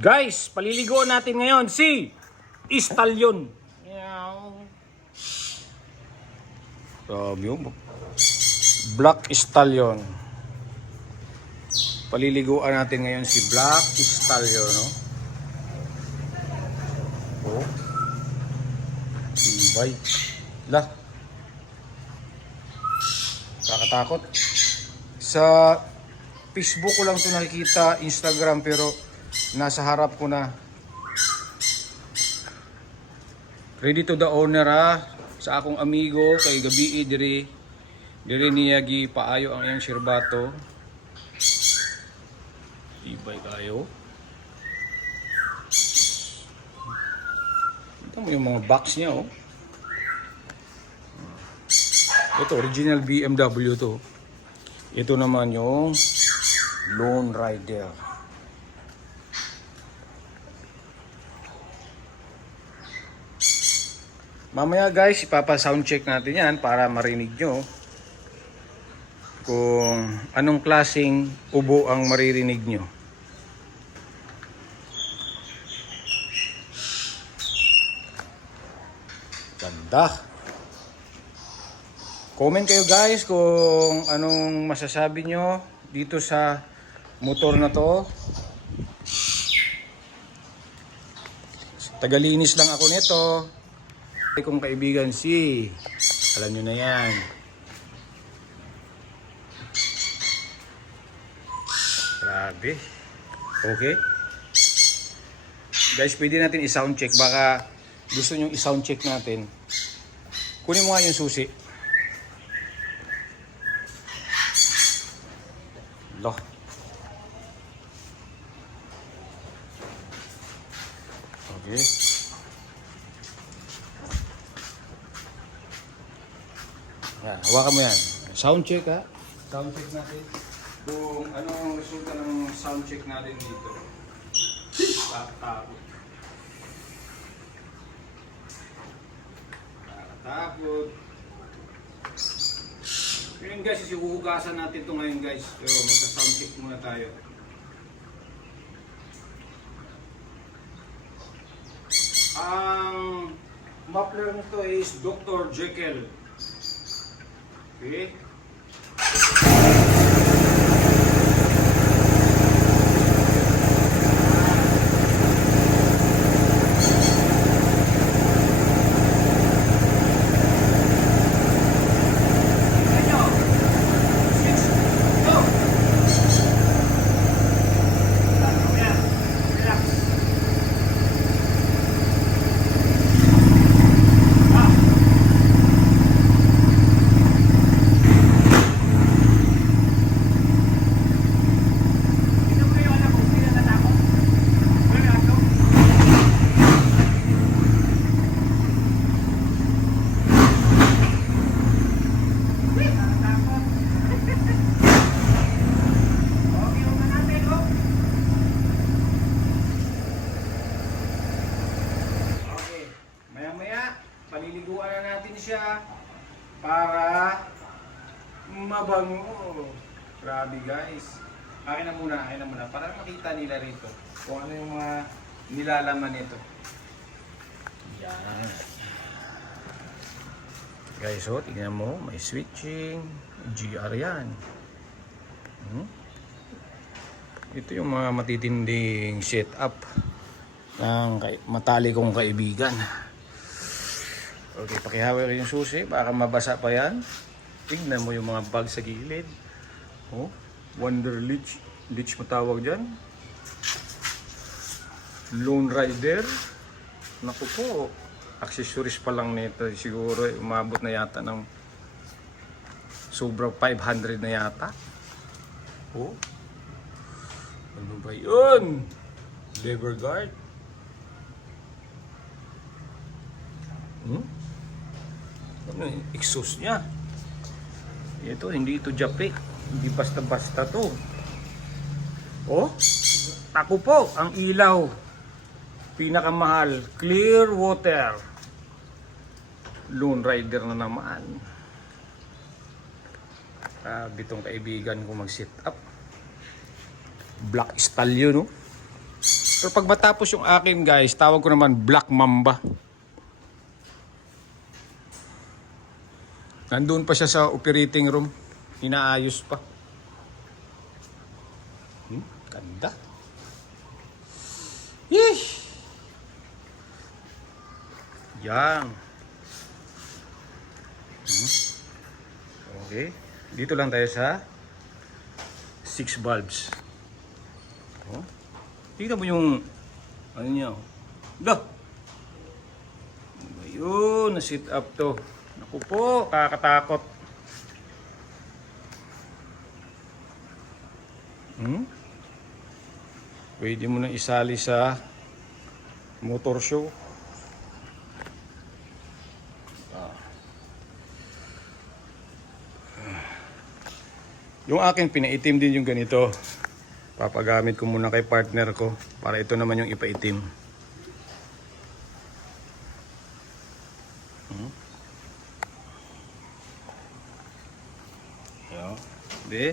Guys, paliligoan natin ngayon si Stallion. Grabe yung Black Stallion. Paliliguan natin ngayon si Black Stallion, no? Oh. Ibay. Lah. Kakatakot. Sa Facebook ko lang ito nakikita, Instagram, pero nasa harap ko na. Ready to the owner, sa akong amigo kay gabi diri niya gi paayo ang iyang sirbato. Ibay kayo. Ito mo yung mga box niya, oh. Ito original BMW to. Ito naman yung Lone Rider. Mamaya guys, ipapa-sound check natin yan para marinig nyo kung anong klaseng ubo ang maririnig nyo. Ganda. Comment kayo guys kung anong masasabi nyo dito sa motor na to. Tagalinis lang ako nito. Kung kaibigan si, alam nyo na yan. Grabe. Okay. Guys, pwede natin i-sound check. Baka gusto nyo i-sound check natin. Kunin mo nga yung susi. Loh. Okay. Yan, hawakan mo yan. Sound check, ha. Sound check natin. Kung anong resulta ng sound check natin dito. Takot. Takot. Ngayon guys, huhugasan natin ito ngayon guys. Pero magsa-sound check muna tayo. Ang muffler nito is Dr. Jekyll. Okay. Paliliguan na natin siya para mabango. Grabe guys. Akin na muna para makita nila rito kung ano yung mga nilalaman nito. Yan. Guys, oh, tingnan mo, may switching, GR yan. Ito yung mga matitinding setup ng matalikong kaibigan. Okay, pakihawak yung susi, baka mabasa pa yan. Tingnan mo yung mga bag sa gilid. Oh, Wonder Leech. Leech matawag dyan. Lone Rider. Naku po, accessories pa lang nito. Siguro umabot na yata ng sobra 500 na yata. Oh, ano ba yun? Lever guard. Ano yung exhaust niya? Ito, hindi ito jape. Hindi basta-basta to. Oh, tako po ang ilaw. Pinakamahal, clear water. Lone Rider na naman. Bitong kaibigan ko mag-set up. Black Stallion, no? Pero pag matapos yung akin guys, tawag ko naman Black Mamba. Nandun pa siya sa operating room. Inaayos pa. Ganda. Yeesh! Yan. Okay. Dito lang tayo sa 6 bulbs. Oh. Tingnan mo yung ano niya. Dah. Ayun, na-sit up to. Naku po, kakatakot. Pwede mo nang isali sa motor show. Yung akin pinaitim din yung ganito. Papagamit ko muna kay partner ko para ito naman yung ipaitim. Di?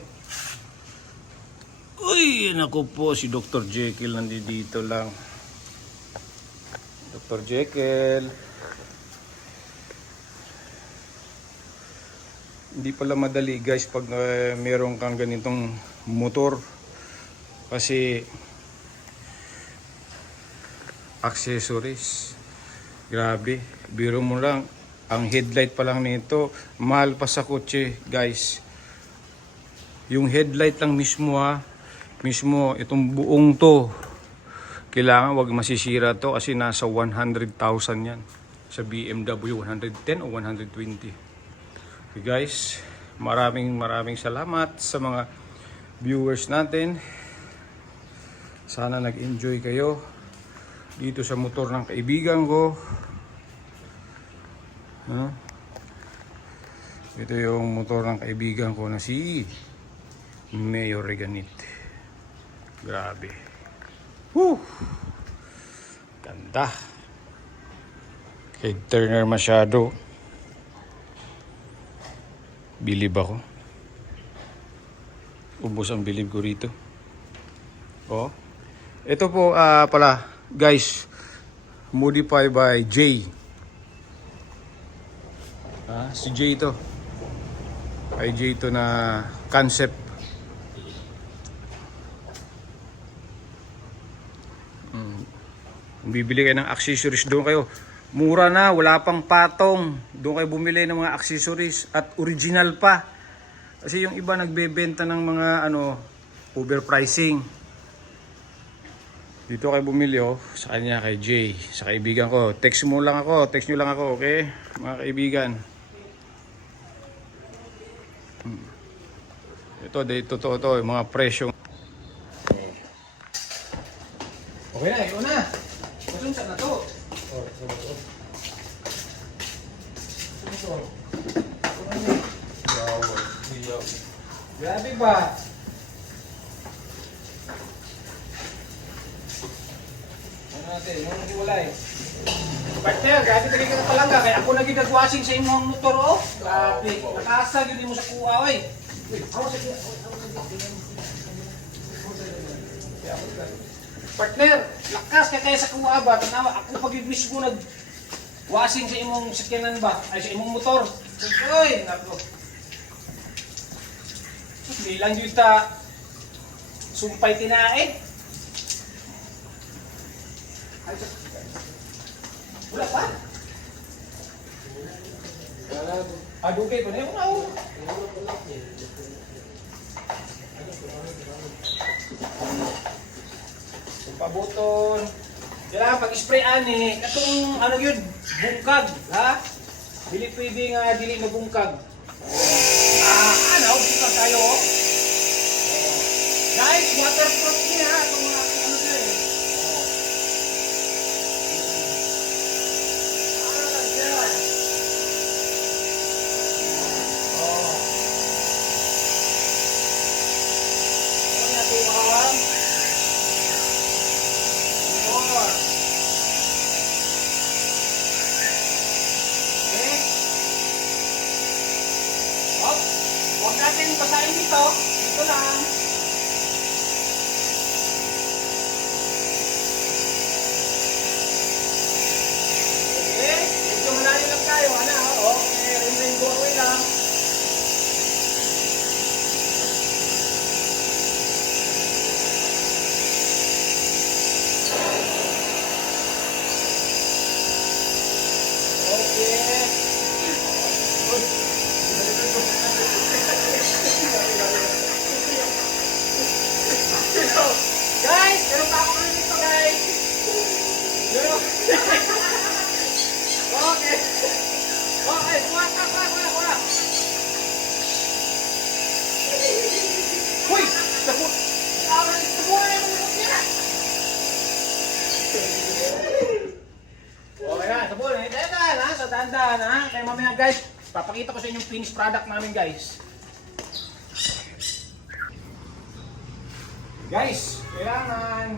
Uy, naku po, si Dr. Jekyll nandito lang. Dr. Jekyll. Hindi pala madali guys pag meron kang ganitong motor. Kasi accessories. Grabe, biro mo lang. Ang headlight pa lang nito, mahal pa sa kotse guys. Yung headlight lang mismo mismo itong buong to. Kailangan wag masisira to kasi nasa 100,000 yan. Sa BMW 110 o 120. Okay guys, maraming salamat sa mga viewers natin. Sana nag-enjoy kayo dito sa motor ng kaibigan ko. Ito yung motor ng kaibigan ko na si Mayor Reganit. Grabe. Woo! Ganda. Kay Turner masyado. Bilib ako. Ubos ang bilib ko rito. Oh. Ito po pala guys, modified by Jay. Si Jay to. Ay Jay to na concept. Bibili kayo ng accessories, doon kayo. Mura na, wala pang patong. Doon kayo bumili ng mga accessories at original pa. Kasi yung iba nagbebenta ng mga overpricing. Dito kayo bumili sa kanya, kay Jay, sa kaibigan ko. Text nyo lang ako, okay? Mga kaibigan. Ito, totoo to, yung mga presyo. Okay na, yun na. Masunsan na to. Grabe ba? Ano natin? Nung hiwalay. Partner, grabe talaga ka palangga. Kaya ako naging nag-washing sa imong motor, oh. Grabe. Nakasag yun mo sa kuha, oy. Partner, lakas ka kaya sa kuha ba? Tanawa, ako pag mismo nag-washing sa imong sakyanan ba? Ay, sa imong motor. Uy, nako. Hindi lang yun ta sumpay tinae. Wala pa? Adugay pa na yung ako. Pabuton. Kailangan pag-spray ani, katong yun, bungkag, ha? Dili pwede nga dili na bungkag. Bungkag tayo. Guys, waterproof niya, itong mga yun. Huwag natin basahin dito. Dito lang. lang. Guys, meron pa ako ulit dito, guys. Okay. Okay, kuha. Uy! Sabon na yung mulot niya. Okay na, sabon. Dahan-dahan ha, so dahan-dahan ha. Kaya mamaya guys, papakita ko sa inyo yung finished product namin guys. Guys, kailangan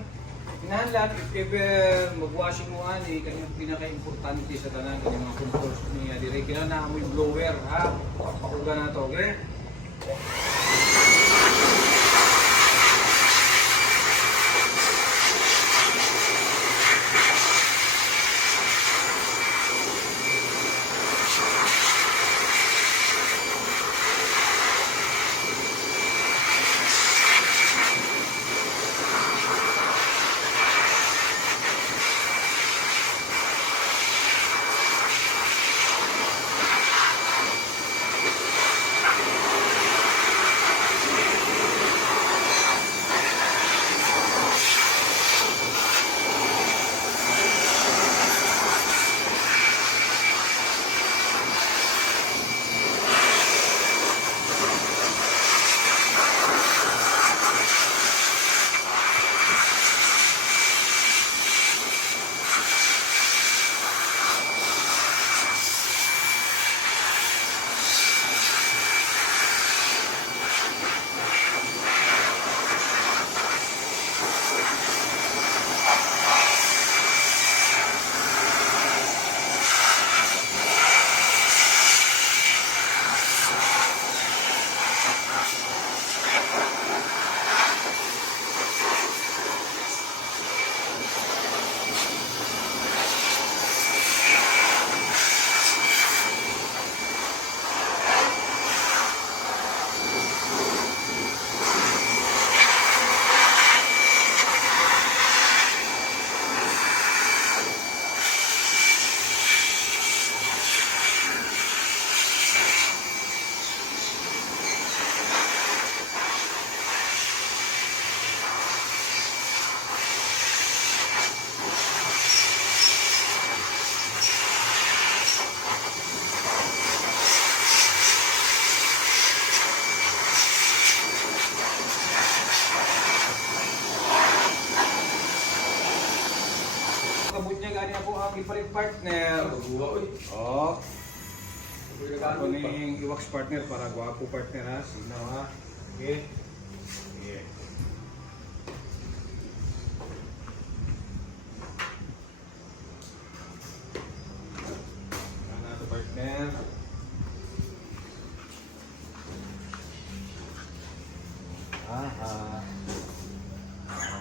inahanlan if ever mag-washing mo ani kanyang pinaka-importante sa tanan kanyang mga compost niya dire kailangan na amoy blower ha. Pakuga na to, okay? Kabut niya gani ako ang ipalit partner. Oh. Ako ning iwax partner para gwapo partner ha. Sinaw ha. Okay. Yeah. Ano to partner? Aha.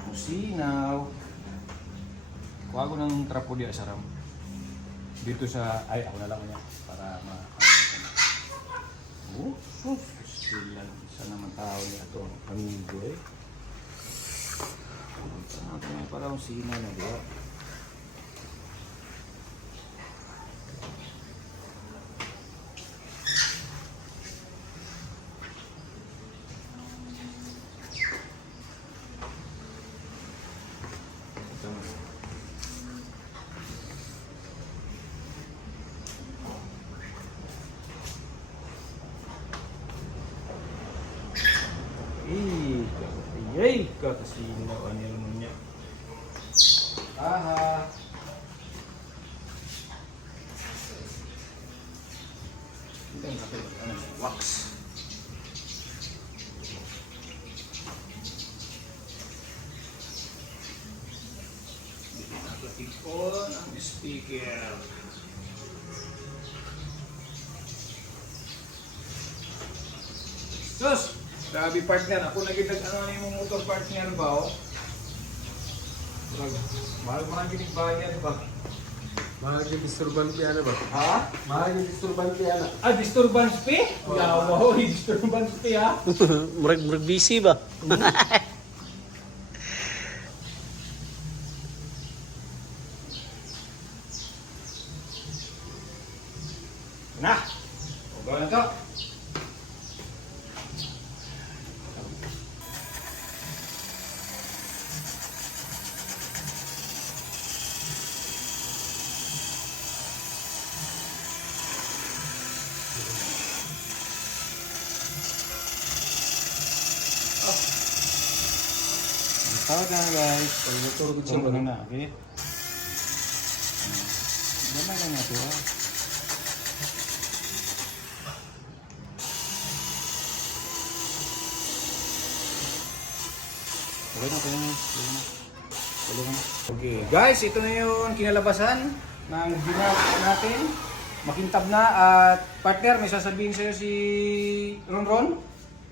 Musinaw. Kuha ko ng trapo diya sa ram. Dito sa, ay ako na lang niya para oh, sila. Isa naman tao niya ito. Amigo eh. Saan natin niya parang sina na diya. Ay, kakasino ano naman niya. Aha. Ito yung kapit. Ano? Wax. Nakapit on ang speaker. Sus! Grabe partner, ako nagitag ano yung motor partner ba oh? Mahal ko nang binigbayan ba? Mahal yung disturbante ano ba? Ha? Mahal yung disturbante ano? Ah, disturbance fee? Yawa, disturbance fee ha? Murag busy ba? Na! Huwag na to. Tawag na guys. Tawag na okay? Gamay lang natin ha. Okay, guys, ito na yung kinalabasan ng dinner natin. Makintab na at partner, may sasabihin sa'yo si Ronron?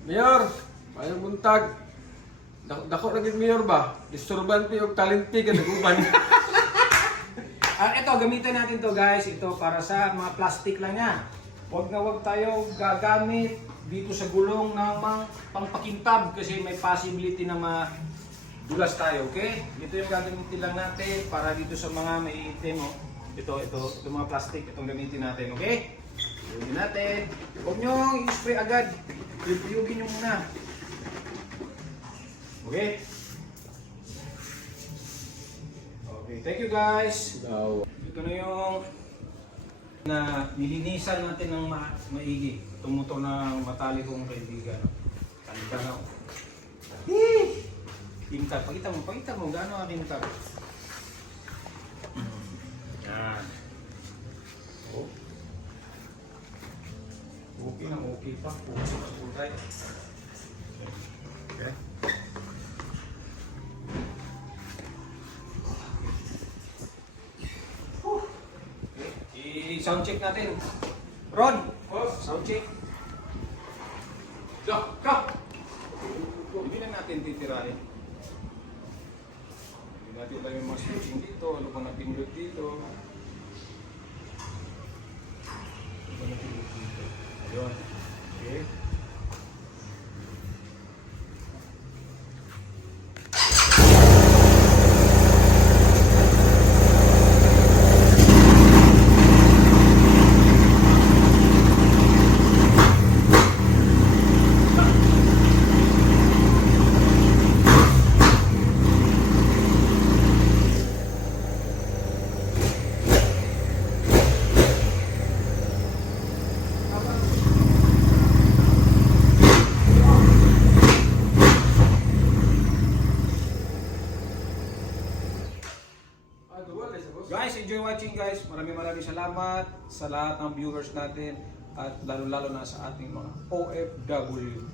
Mayor! Mayong buntag! Dako na gid mayor ba? Disturbante yung talenti ka naguban. Ito, gamitin natin to guys. Ito para sa mga plastic lang yan. Huwag na huwag tayo gagamit dito sa gulong ng mga pangpakintab kasi may possibility na madulas tayo, okay? Ito yung gagamitin lang natin para dito sa mga may itim, oh. Ito mga plastic, itong gamitin natin, okay? Yugin natin. Huwag nyo i-spray agad. Yugin nyo muna. Okay? Okay, thank you guys. Ito na yung na nilinisan natin ng maigi. Itong motor ng matali kong kaibigan. Tanda na ako. Kintab. Pakita mo. Gaano ang kintab? Yan. Oh. Okay na, okay pa. Okay. Okay. I-sound check natin. Ron! Sound check. Go! Hindi na natin titirahin. Hindi natin lang yung mga switching dito. Ano pang napindot dito. Ano pang napindot dito. Ayun. Okay. Guys, enjoy watching guys. Maraming salamat sa lahat ng viewers natin at lalo-lalo na sa ating mga OFW.